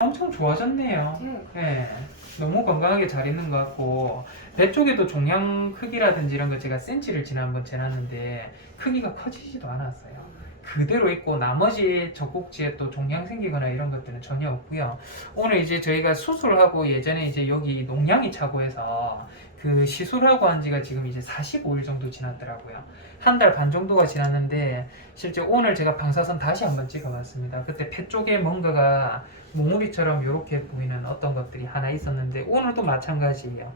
엄청 좋아졌네요. 네. 너무 건강하게 잘 있는 것 같고, 배 쪽에도 종양 크기라든지 이런 거 제가 센치를 지난번 재놨는데 크기가 커지지도 않았어요. 그대로 있고 나머지 젖꼭지에 또 종양 생기거나 이런 것들은 전혀 없고요. 오늘 이제 저희가 수술하고 예전에 이제 여기 농양이 차고 해서 그 시술하고 한 지가 지금 이제 45일 정도 지났더라고요. 한 달 반 정도가 지났는데 실제 오늘 제가 방사선 다시 한번 찍어봤습니다. 그때 폐 쪽에 뭔가가 몽우리처럼 이렇게 보이는 어떤 것들이 하나 있었는데 오늘도 마찬가지예요.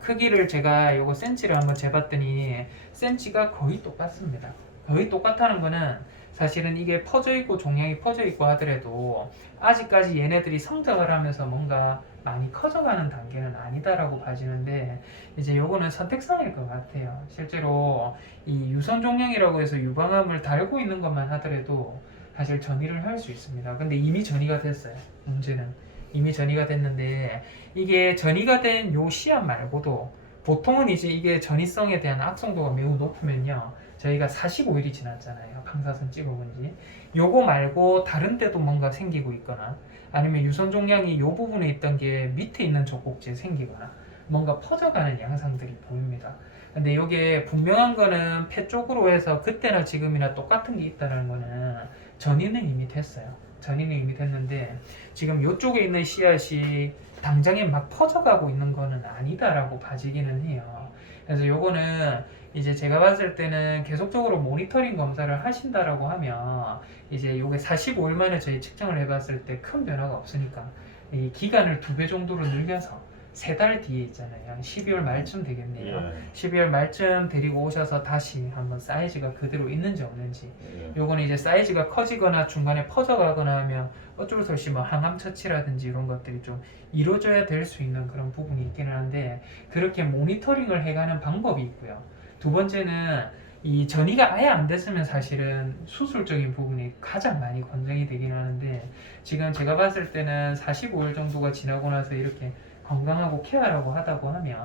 크기를 제가 요거 센치를 한번 재봤더니 센치가 거의 똑같습니다. 거의 똑같다는 거는 사실은 이게 퍼져 있고 종양이 퍼져 있고 하더라도 아직까지 얘네들이 성장을 하면서 뭔가 많이 커져가는 단계는 아니다라고 봐지는데 이제 요거는 선택사항일 것 같아요. 실제로 이 유선 종양이라고 해서 유방암을 달고 있는 것만 하더라도 사실 전이를 할 수 있습니다. 근데 이미 전이가 됐어요. 문제는 이미 전이가 됐는데 이게 전이가 된 요 시암 말고도 보통은 이제 이게 전이성에 대한 악성도가 매우 높으면요. 저희가 45일이 지났잖아요. 방사선 찍어본 지. 요거 말고 다른 데도 뭔가 생기고 있거나 아니면 유선 종양이 요 부분에 있던 게 밑에 있는 젖꼭지에 생기거나 뭔가 퍼져가는 양상들이 보입니다. 근데 이게 분명한 거는 폐 쪽으로 해서 그때나 지금이나 똑같은 게 있다는 거는 전이는 이미 됐어요. 전이는 이미 됐는데 지금 이쪽에 있는 씨앗이 당장에 막 퍼져가고 있는 거는 아니다라고 봐지기는 해요. 그래서 요거는 이제 제가 봤을 때는 계속적으로 모니터링 검사를 하신다라고 하면 이제 요게 45일 만에 저희 측정을 해봤을 때 큰 변화가 없으니까 이 기간을 2배 정도로 늘려서 3달 뒤에 있잖아요. 12월 말쯤 되겠네요. 예. 12월 말쯤 데리고 오셔서 다시 한번 사이즈가 그대로 있는지 없는지 요거는 이제 사이즈가 커지거나 중간에 퍼져가거나 하면 어쩔 수 없이 뭐 항암 처치라든지 이런 것들이 좀 이루어져야 될 수 있는 그런 부분이 있기는 한데 그렇게 모니터링을 해가는 방법이 있고요. 두 번째는 이 전이가 아예 안 됐으면 사실은 수술적인 부분이 가장 많이 권장이 되긴 하는데 지금 제가 봤을 때는 45일 정도가 지나고 나서 이렇게 건강하고 케어라고 하다고 하면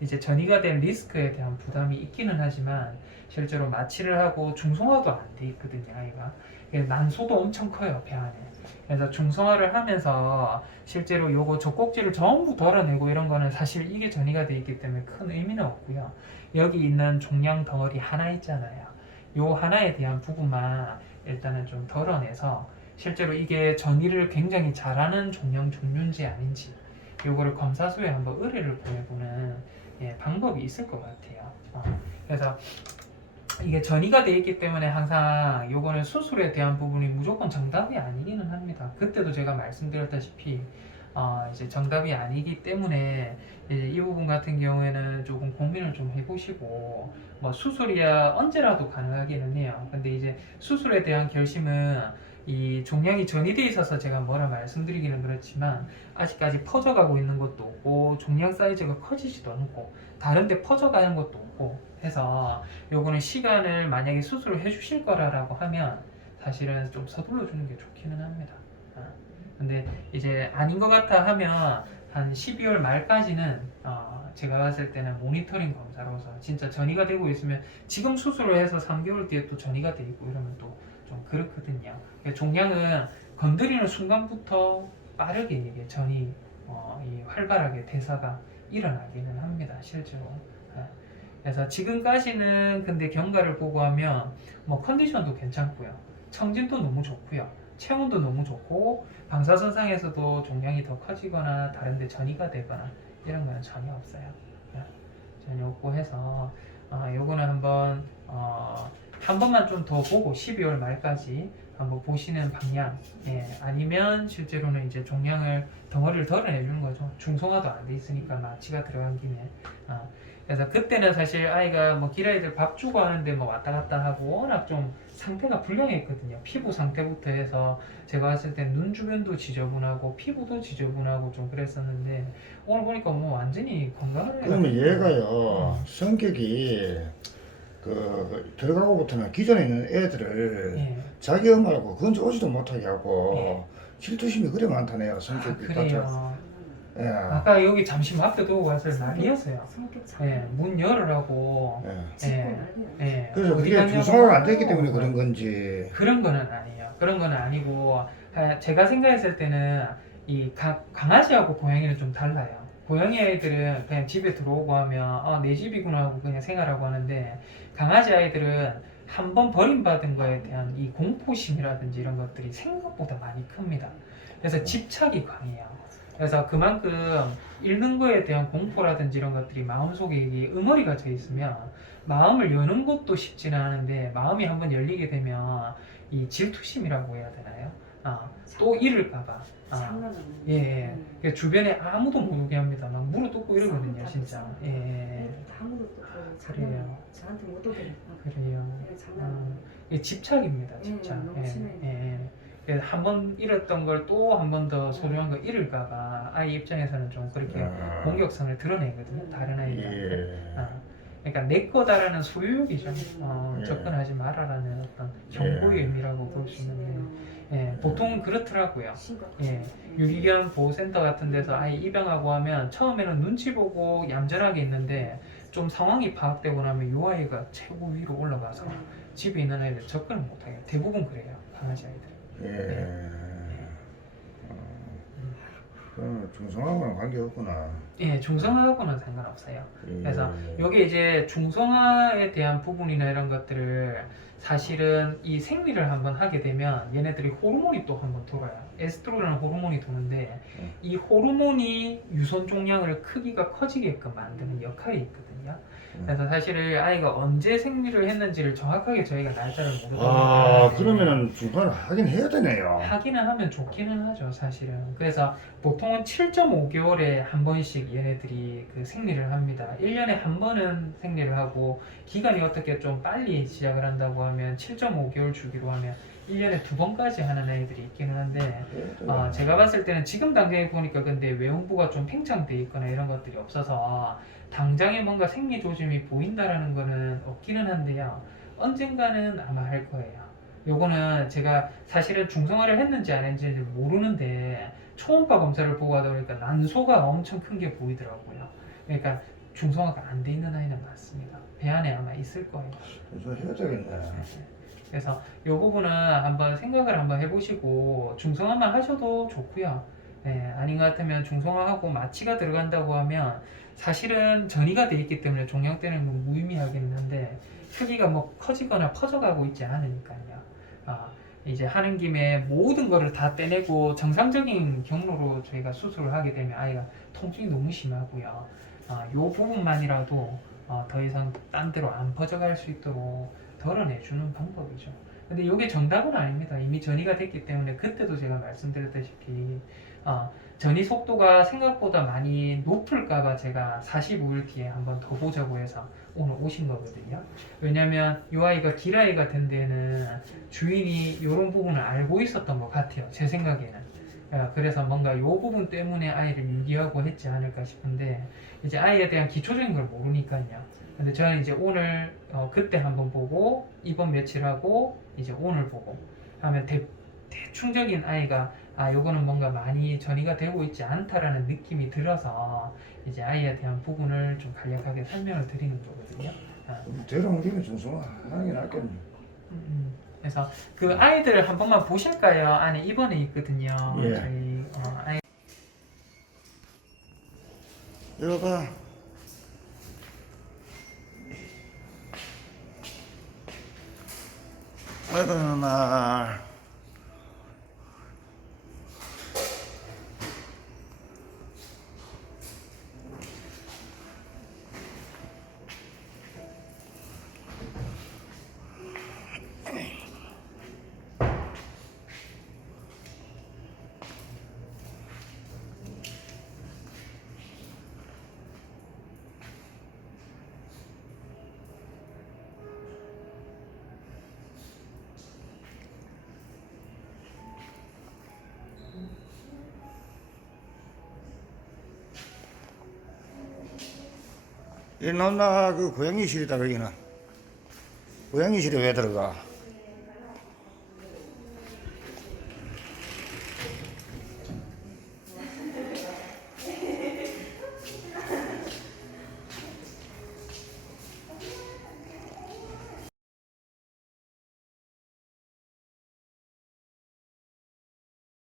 이제 전이가 된 리스크에 대한 부담이 있기는 하지만 실제로 마취를 하고 중성화도 안 돼 있거든요. 아이가 난소도 엄청 커요 배 안에. 그래서 중성화를 하면서 실제로 요거 젖꼭지를 전부 덜어내고 이런 거는 사실 이게 전이가 돼 있기 때문에 큰 의미는 없고요. 여기 있는 종양 덩어리 하나 있잖아요. 요 하나에 대한 부분만 일단은 좀 덜어내서 실제로 이게 전이를 굉장히 잘하는 종양 종류인지 아닌지 요거를 검사소에 한번 의뢰를 보내보는 방법이 있을 것 같아요. 그래서 이게 전이가 돼 있기 때문에 항상 요거는 수술에 대한 부분이 무조건 정답이 아니기는 합니다. 그때도 제가 말씀드렸다시피 이제 정답이 아니기 때문에 이제 이 부분 같은 경우에는 조금 고민을 좀 해보시고 뭐 수술이야 언제라도 가능하기는 해요. 근데 이제 수술에 대한 결심은 이 종양이 전이돼 있어서 제가 뭐라 말씀드리기는 그렇지만 아직까지 퍼져가고 있는 것도 없고 종양 사이즈가 커지지도 않고 다른데 퍼져가는 것도 없고 해서 요거는 시간을 만약에 수술을 해주실 거라고 하면 사실은 좀 서둘러 주는 게 좋기는 합니다. 근데 이제 아닌 것 같아 하면 한 12월 말까지는 제가 봤을 때는 모니터링 검사로서 진짜 전이가 되고 있으면 지금 수술을 해서 3개월 뒤에 또 전이가 돼 있고 이러면 또 좀 그렇거든요. 종양은 건드리는 순간부터 빠르게 이게 전이 이 활발하게 대사가 일어나기는 합니다. 실제로. 그래서 지금까지는 근데 경과를 보고 하면 뭐 컨디션도 괜찮고요. 청진도 너무 좋고요. 체온도 너무 좋고 방사선상에서도 종양이 더 커지거나 다른데 전이가 되거나 이런 건 전혀 없어요. 전혀 없고 해서 요거는 한번 한 번만 좀 더 보고 12월 말까지 한번 보시는 방향. 아니면 실제로는 이제 종양을 덩어리를 덜어내주는 거죠. 중성화도 안 돼 있으니까 마취가 들어간 김에. 그래서 그때는 사실 아이가 뭐 길아이들 밥 주고 하는데 뭐 왔다 갔다 하고 워낙 좀 상태가 불량했거든요. 피부 상태부터 해서 제가 봤을 때 눈 주변도 지저분하고 피부도 지저분하고 좀 그랬었는데 오늘 보니까 뭐 완전히 건강한 애가 그러면 됐어요. 얘가요 성격이 들어가고부터는 기존에 있는 애들을 예. 자기 엄마라고 건져 오지도 못하게 하고 예. 질투심이 그래 많다네요. 성격이 그래요. 예. 아까 여기 잠시 앞에 두고 갔을 난리였어요. 성격 잘. 문 열으라고. 예. 그래서 어디 그게 갔냐고 중성화가 안 됐기 하고. 때문에 그런 건지. 그런 거는 아니에요. 그런 거는 아니고 제가 생각했을 때는 이 강아지하고 고양이는 좀 달라요. 고양이 아이들은 그냥 집에 들어오고 하면 내 집이구나 하고 그냥 생활하고 하는데, 강아지 아이들은 한 번 버림받은 거에 대한 이 공포심이라든지 이런 것들이 생각보다 많이 큽니다. 그래서 집착이 강해요. 그래서 그만큼 잃는 거에 대한 공포라든지 이런 것들이 마음속에 이게 응어리가 져 있으면 마음을 여는 것도 쉽지는 않은데, 마음이 한번 열리게 되면 이 질투심이라고 해야 되나요? 또 잃을까봐. 장난 예, 아니에요. 예. 그 주변에 아무도 모르게 합니다. 막 무릎 꿇고 이러거든요, 진짜. 예, 예. 아무것도 그래요. 저한테 못 오게. 그래요. 장난. 이게 집착입니다, 집착. 너무 심해요. 한 번 잃었던 걸 또 한 번 더 소중한 걸 잃을까봐 아이 입장에서는 좀 그렇게 공격성을 드러내거든요, 다른 아이들한테. 그러니까 내 거다라는 소유욕이죠. 접근하지 말아라는 어떤 경고의 의미라고 볼 수 있는데, 보통 그렇더라고요. 유기견 보호센터 같은 데서 아이 입양하고 하면 처음에는 눈치 보고 얌전하게 있는데, 좀 상황이 파악되고 나면 요 아이가 최고 위로 올라가서 집에 있는 아이들 접근을 못하게, 대부분 그래요, 강아지 아이들. 그럼 중성하고는 관계없구나. 예, 중성화하고는 상관없어요. 그래서 여기 이제 중성화에 대한 부분이나 이런 것들을 사실은 이 생리를 한번 하게 되면 얘네들이 호르몬이 또 한번 돌아요. 에스트로겐이라는 호르몬이 도는데, 이 호르몬이 유선 종양을 크기가 커지게끔 만드는 역할이 있거든요. 그래서 사실은 아이가 언제 생리를 했는지를 정확하게 저희가 날짜를 모르거든요. 그러면은 중간에 하긴 해야 되네요. 하기는 하면 좋기는 하죠, 사실은. 그래서 보통은 7.5개월에 한 번씩 얘네들이 그 생리를 합니다. 1년에 한 번은 생리를 하고, 기간이 어떻게 좀 빨리 시작을 한다고 하면 7.5개월 주기로 하면 1년에 2번까지 하는 아이들이 있기는 한데, 제가 봤을 때는 지금 당장에 보니까 근데 외음부가 좀 팽창돼 있거나 이런 것들이 없어서 당장에 뭔가 생리 조짐이 보인다라는 거는 없기는 한데요, 언젠가는 아마 할 거예요. 요거는 제가 사실은 중성화를 했는지 안 했는지 모르는데, 초음파 검사를 보고 하다 보니까 난소가 엄청 큰 게 보이더라고요. 그러니까 중성화가 안 돼 있는 아이는 맞습니다. 배 안에 아마 있을 거예요. 그래서 해야 되겠네. 그래서 이 부분은 한번 생각을 한번 해보시고 중성화만 하셔도 좋고요. 아닌 것 같으면 중성화하고 마취가 들어간다고 하면 사실은 전이가 돼 있기 때문에 종양 때는 뭐 무의미하긴 한데, 크기가 뭐 커지거나 퍼져가고 있지 않으니까요. 이제 하는 김에 모든 거를 다 떼내고 정상적인 경로로 저희가 수술을 하게 되면 아이가 통증이 너무 심하고요. 이 부분만이라도 더 이상 딴 데로 안 퍼져갈 수 있도록 덜어내주는 방법이죠. 근데 이게 정답은 아닙니다. 이미 전이가 됐기 때문에 그때도 제가 말씀드렸다시피 전이 속도가 생각보다 많이 높을까봐 제가 45일 뒤에 한번 더 보자고 해서 오늘 오신 거거든요. 왜냐면 이 아이가 길아이가 된 데는 주인이 이런 부분을 알고 있었던 것 같아요, 제 생각에는. 그래서 뭔가 이 부분 때문에 아이를 유기하고 했지 않을까 싶은데, 이제 아이에 대한 기초적인 걸 모르니까요. 근데 저는 이제 오늘 그때 한번 보고 이번 며칠 하고 이제 오늘 보고 하면 대충적인 아이가 요거는 뭔가 많이 전이가 되고 있지 않다라는 느낌이 들어서 이제 아이에 대한 부분을 좀 간략하게 설명을 드리는 거거든요. 데려온 김에 중성화 하는 게 낫겠네. 그래서 그 아이들을 한 번만 보실까요? 안에 입원해 있거든요. 예. 저희 아이. 이거 봐. 아이고 나. 이 너나 그 고양이실이다. 거기는 고양이실에 왜 들어가?